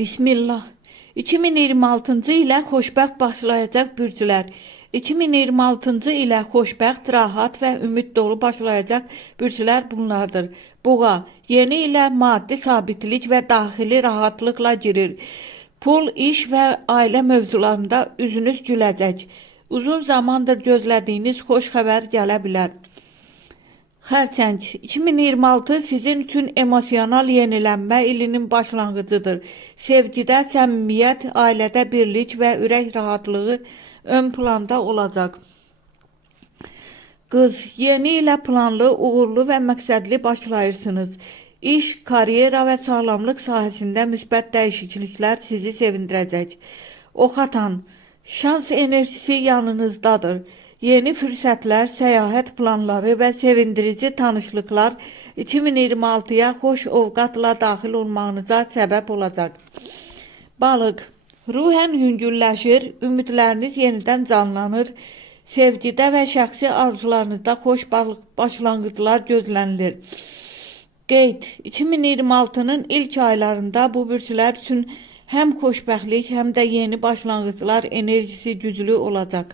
Bismillah. 2026-cı ilə xoşbəxt başlayacaq bürclər. 2026-cı ilə xoşbəxt, rahat və ümid dolu başlayacaq bürclər bunlardır. Boğa, yeni ilə maddi sabitlik və daxili rahatlıqla girir. Pul, iş və ailə mövzularında üzünüz güləcək. Uzun zamandır gözlədiyiniz xoş xəbər gələ bilər. Xərçəng, 2026 sizin üçün emosional yenilənmə ilinin başlanğıcıdır. Sevgidə səmimiyyət, ailədə birlik və ürək rahatlığı ön planda olacaq. Qız, yeni ilə planlı, uğurlu və məqsədli başlayırsınız. İş, karyera və sağlamlıq sahəsində müsbət dəyişikliklər sizi sevindirəcək. Ox atan, şans enerjisi yanınızdadır. Yeni fürsətlər, səyahət planları və sevindirici tanışlıqlar 2026-ya xoş ovqatla daxil olmağınıza səbəb olacaq. Balıq, ruhən yüngülləşir, ümidləriniz yenidən canlanır, sevgidə və şəxsi arzularınızda xoş başlanğıclar gözlənilir. Qeyd, 2026-nın ilk aylarında bu bürclər üçün həm xoşbəxtlik, həm də yeni başlanğıclar enerjisi güclü olacaq.